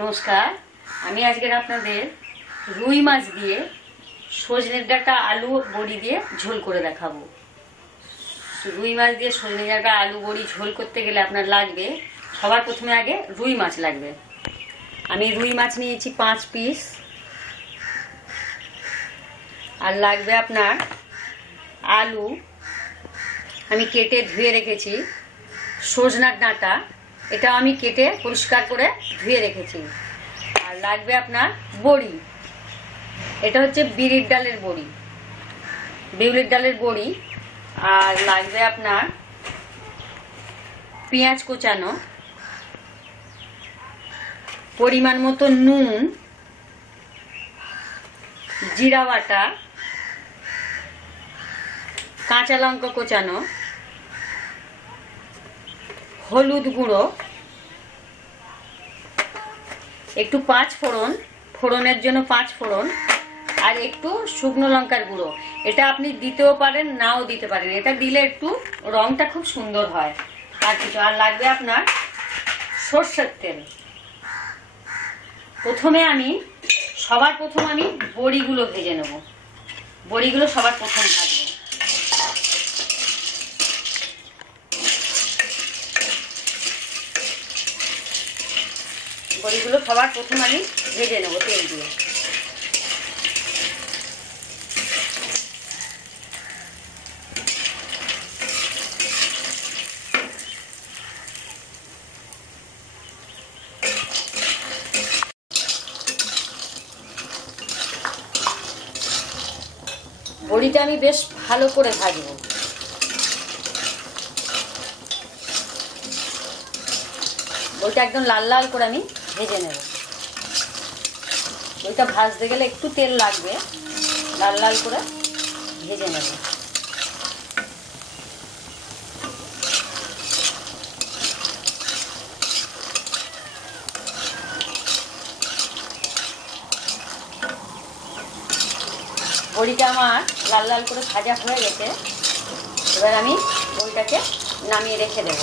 নমস্কার। আমি আজকে আপনাদের রুই মাছ দিয়ে সজনের ডাঁটা আলু বড়ি দিয়ে ঝোল করে দেখাবো। রুই মাছ দিয়ে সজনের ডাঁটা আলু বড়ি ঝোল করতে গেলে আপনার লাগবে সবার প্রথমে আগে রুই মাছ লাগবে। আমি রুই মাছ নিয়েছি 5 পিস। আর লাগবে আপনার আলু আমি কেটে ধুয়ে রেখেছি, সজনার ডাঁটা এটাও আমি কেটে পরিষ্কার করে ধুয়ে রেখেছি। আর লাগবে আপনার বড়ি, এটা হচ্ছে বিউলির ডালের বড়ি, বিউলির ডালের বড়ি। আর লাগবে আপনার পেঁয়াজ কোচানো, পরিমাণ মতো নুন, জিরা বাটা, কাঁচা লঙ্কা কোচানো, হলুদ গুঁড়ো, একটু 5 ফোড়ন, ফোড়নের জন্য 5 ফোড়ন, আর একটু শুকনো লঙ্কার গুঁড়ো। এটা আপনি দিতেও পারেন নাও দিতে পারেন, এটা দিলে একটু রংটা খুব সুন্দর হয়। আর কিছু আর লাগবে আপনার সর্ষের তেল। সবার প্রথম আমি বড়িগুলো ভেজে নেব। বড়িগুলো সবার প্রথম ভাজবো। বড়িগুলো সবার প্রথম আমি ভেজে নেব তেল দিয়ে। বড়িটা আমি বেশ ভালো করে ভাজবো। বড়িটা একদম লাল লাল করে আমি ভেজে নেব। বড়িটা ভাজতে গেলে একটু তেল লাগবে, লাল লাল করে ভেজে নেব। বড়িটা আমার লাল লাল করে ভাজা হয়ে গেছে। এবার আমি বড়িটাকে নামিয়ে রেখে দেব।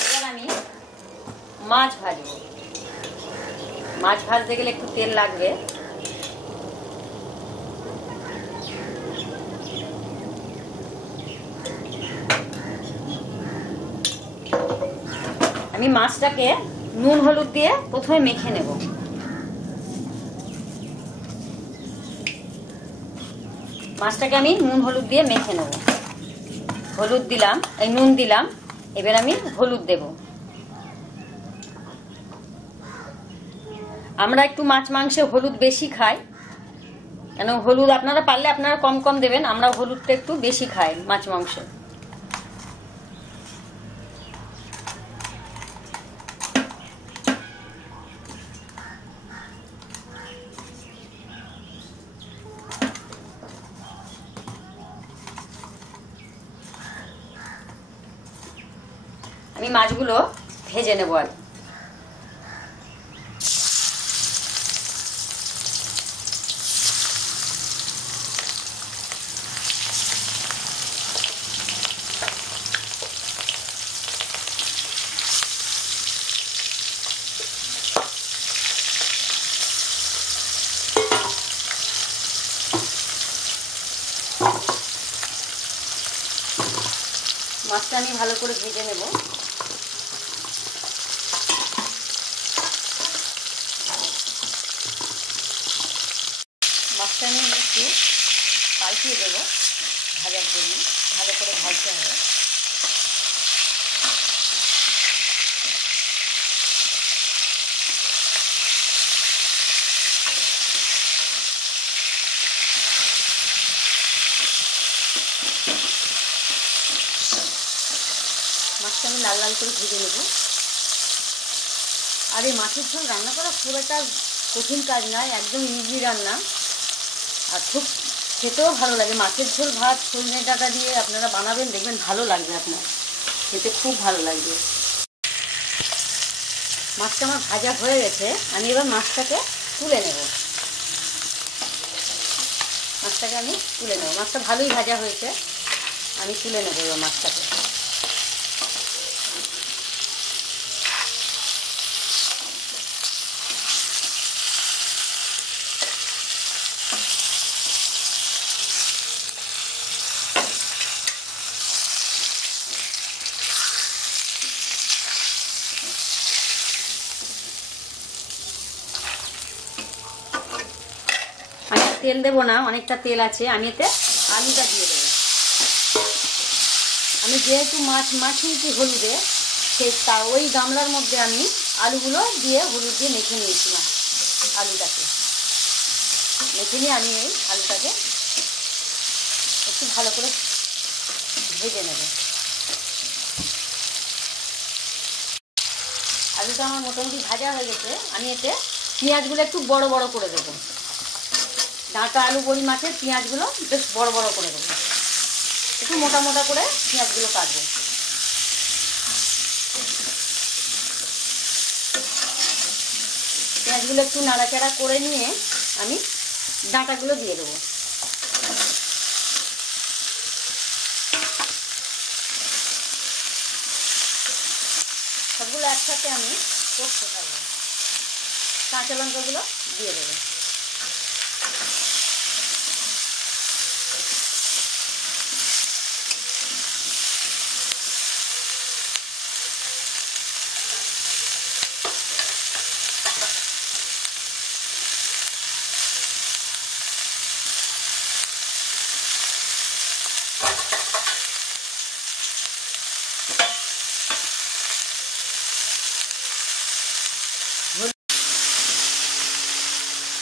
এবার আমি মাছ ভাজবো। মাছ ভাজতে গেলে একটু তেল লাগবে। আমি মাছটাকে নুন হলুদ দিয়ে প্রথমে মেখে নেব। মাছটাকে আমি নুন হলুদ দিয়ে মেখে নেব। হলুদ দিলাম, নুন দিলাম, এবার আমি হলুদ দেব। আমরা একটু মাছ মাংসে হলুদ বেশি খাই, কেন হলুদ আপনারা পারলে আপনারা কম কম দেবেন, আমরা হলুদটা একটু বেশি খাই মাছ মাংসে। আমি মাছগুলো ভেজে নেব। আর মাছটা আমি ভালো করে ভেজে নেব। মাছটা আমি একটু পাল্টিয়ে দেবো ভাজার জন্য, ভালো করে ভাজতে হবে। মাছটা আমি লাল লাল করে ভেজে নেব। আর এই মাছের ঝোল রান্না করা খুব একটা কঠিন কাজ নয়, একদম ইজি রান্না, আর খুব খেতেও ভালো লাগে। মাছের ঝোল ভাত সজনে ডাঁটা দিয়ে আপনারা বানাবেন, দেখবেন ভালো লাগবে, আপনার খেতে খুব ভালো লাগবে। মাছটা আমার ভাজা হয়ে গেছে, আমি এবার মাছটাকে তুলে নেব। মাছটা ভালোই ভাজা হয়েছে, আমি তুলে নেব এবার মাছটাকে। তেল দেবো না, অনেকটা তেল আছে। আমি এতে আলুটা দিয়ে দেবো। আমি যেহেতু মাছ মাখিয়েছি হলুদে, সেই ওই গামলার মধ্যে আমি আলুগুলো দিয়ে হলুদ দিয়ে মেখে নিয়েছিলাম। আলুটাকে মেখে নিয়ে আমি এই আলুটাকে একটু ভালো করে ভেজে নেব। আলুটা আমার মোটামুটি ভাজা হয়ে গেছে। আমি এতে পেঁয়াজগুলো একটু বড় বড় করে দেবো। ডাঁটা আলু বড়ি মাছের পেঁয়াজগুলো বেশ বড় বড় করে দেবো। একটু মোটা মোটা করে পেঁয়াজগুলো কাটবো। পেঁয়াজগুলো একটু নাড়াচাড়া করে নিয়ে আমি ডাঁটাগুলো দিয়ে দেবো। সবগুলো একসাথে আমি কষতে থাকবো। কাঁচা লঙ্কাগুলো দিয়ে দেবো।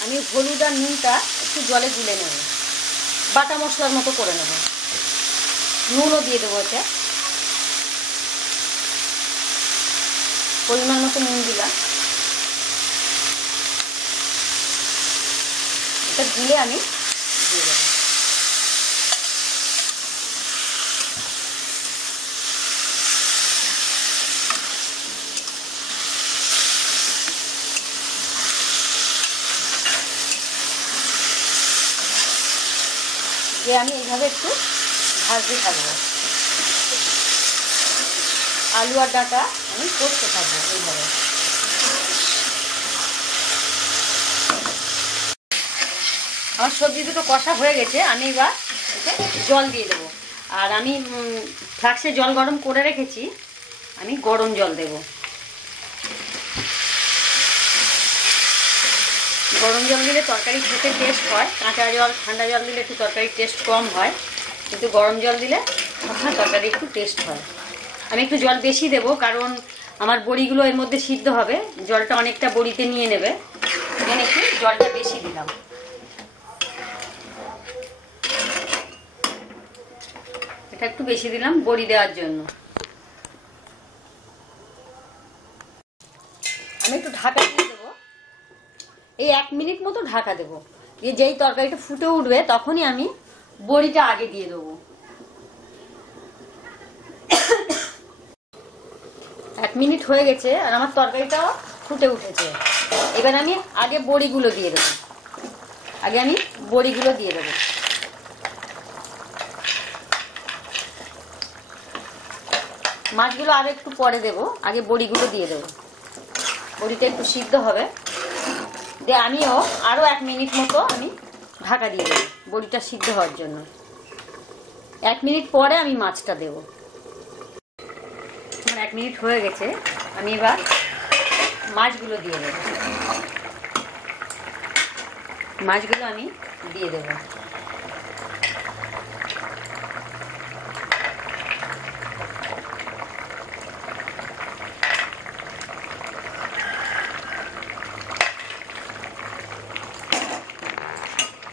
আমি হলুদ আর নুনটা একটু জলে গুলে নেব, বাটা মশলার মতো করে নেব। নুনও দিয়ে দেবো এতে, পরিমাণ মতো নুন দিলাম। এটা দিলে আমি দিয়ে দেবো। দিয়ে আমি এইভাবে একটু ভাজতে থাকবো। আলু আর ডাঁটা আমি কষতে থাকবো এইভাবে। আমার সবজি দুটো কষা হয়ে গেছে। আমি এবার জল দিয়ে দেবো। আর আমি ফ্লাক্সে জল গরম করে রেখেছি, আমি গরম জল দেব। গরম জল দিলে তরকারি খেতে টেস্ট হয়। কাঁচা জল ঠান্ডা জল দিলে একটু তরকারির টেস্ট কম হয়, কিন্তু গরম জল দিলে সবসময় তরকারি একটু টেস্ট হয়। আমি একটু জল বেশি দেব, কারণ আমার বড়িগুলো এর মধ্যে সিদ্ধ হবে। জলটা অনেকটা বড়িতে নিয়ে নেবে, এখানে একটু জলটা বেশি দিলাম। এটা একটু বেশি দিলাম বড়ি দেওয়ার জন্য। আমি একটু ঢাকা দিয়ে দেবো। এই 1 মিনিট মতো ঢাকা দেবো। দিয়ে যেই তরকারিটা ফুটে উঠবে তখনই আমি বড়িটা আগে দিয়ে দেবো। 1 মিনিট হয়ে গেছে আর আমার তরকারিটাও ফুটে উঠেছে। এবার আমি আগে বড়িগুলো দিয়ে দেবো। মাছগুলো আরো একটু পরে দেবো, আগে বড়িগুলো দিয়ে দেবো। বড়িটা একটু সিদ্ধ হবে। দিয়ে আমিও আরো 1 মিনিট মতো আমি ঢাকা দিয়ে দেবো বড়িটা সিদ্ধ হওয়ার জন্য। 1 মিনিট পরে আমি মাছটা দেবো। আমার 1 মিনিট হয়ে গেছে। আমি এবার মাছগুলো দিয়ে দেবো। মাছগুলো আমি দিয়ে দেবো।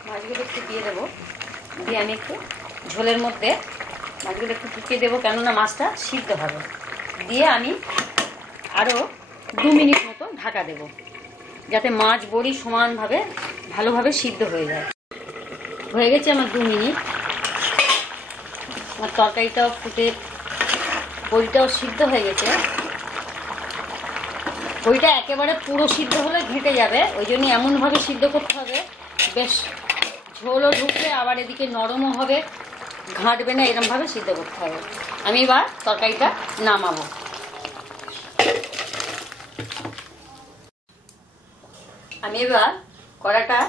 মাছগুলো একটু দিয়ে দেবো। দিয়ে আমি একটু ঝোলের মধ্যে মাছগুলো একটু ঢুকিয়ে দেবো, কেননা মাছটা সিদ্ধ হবে। দিয়ে আমি আরও 2 মিনিট মতো ঢাকা দেবো, যাতে মাছ বড়ি সমানভাবে ভালোভাবে সিদ্ধ হয়ে যায়। হয়ে গেছে আমার 2 মিনিট। আমার তরকারিটাও ফুটে বড়িটাও সিদ্ধ হয়ে গেছে। বড়িটা একেবারে পুরো সিদ্ধ হলে ঘেঁটে যাবে, ওই জন্য এমনভাবে সিদ্ধ করতে হবে বেশ ঝোলও ঢুকবে, আবার এদিকে নরমও হবে, ঘাঁটবে না, এরকমভাবে সিদ্ধ করতে হবে। আমি এবার তরকারিটা নামাবো। আমি এবার কড়াটা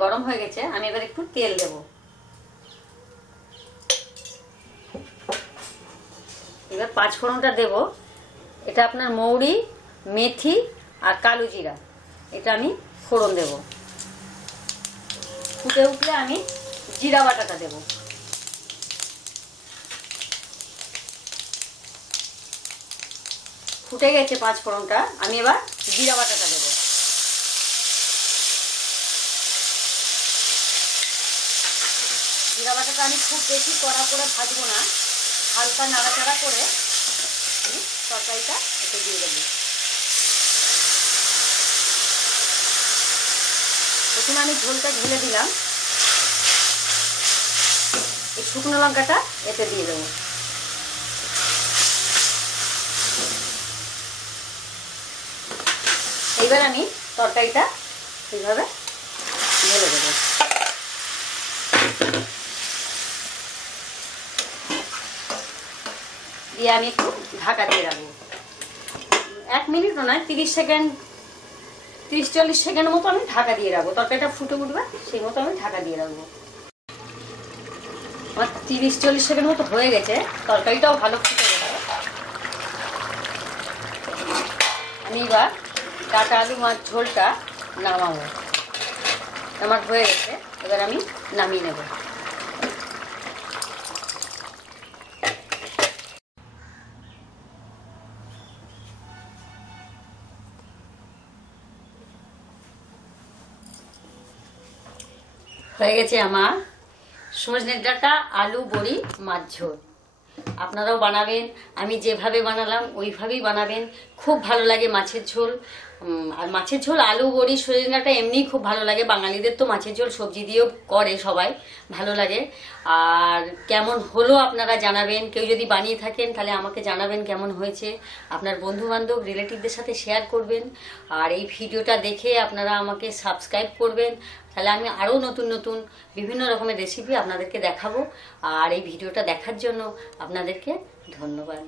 গরম হয়ে গেছে, আমি এবার একটু তেল দেব। এবার 5 ফোড়নটা দেব। এটা আপনার মৌরি, মেথি আর কালো জিরা, এটা আমি ফোড়ন দেব। ফুটে উঠলে আমি জিরা বাটাটা দেব। ফুটে গেছে পাঁচ ফোড়নটা, আমি এবার জিরা বাটাটা দেব। জিরা বাটাটা আমি খুব বেশি কড়া করে ভাজবো না, হালকা নাড়াচাড়া করে আমি তরকারিটা এতে দিয়ে দেবো। প্রথমে আমি ঝোলটা ঢেলে দিলাম, এই শুকনো লঙ্কাটা এতে দিয়ে দেবো। এইবার আমি তরকারিটা এইভাবে ঢেলে দেবো। দিয়ে আমি একটু ঢাকা দিয়ে রাখবো, 1 মিনিটও নয়, 30 সেকেন্ড 30-40 সেকেন্ডের মতো আমি ঢাকা দিয়ে রাখবো। তরকারিটা ফুটে উঠবে সেই মতো আমি ঢাকা দিয়ে রাখবো। আমার 30-40 সেকেন্ড মতো হয়ে গেছে, তরকারিটাও ভালো ফুটে গেছে। আমি এবার ডাঁটা আলু মাছ ঝোলটা নামাবো। আমার হয়ে গেছে, এবার আমি নামিয়ে নেব। হয়ে গেছে আমার সজনের ডাঁটা আলু বড়ি মাছ ঝোল। আপনারাও বানাবেন, আমি যেভাবে বানালাম ওইভাবেই বানাবেন, খুব ভালো লাগে মাছের ঝোল। আর মাছের ঝোল আলু বড়ি সজনে ডাঁটা এমনিই খুব ভালো লাগে, বাঙালিদের তো মাছের ঝোল সবজি দিয়েও করে সবাই, ভালো লাগে। আর কেমন হলো আপনারা জানাবেন, কেউ যদি বানিয়ে থাকেন তাহলে আমাকে জানাবেন কেমন হয়েছে। আপনার বন্ধু বান্ধব রিলেটিভদের সাথে শেয়ার করবেন, আর এই ভিডিওটা দেখে আপনারা আমাকে সাবস্ক্রাইব করবেন, তাহলে আমি আরও নতুন নতুন বিভিন্ন রকমের রেসিপি আপনাদেরকে দেখাবো। আর এই ভিডিওটা দেখার জন্য আপনাদেরকে ধন্যবাদ।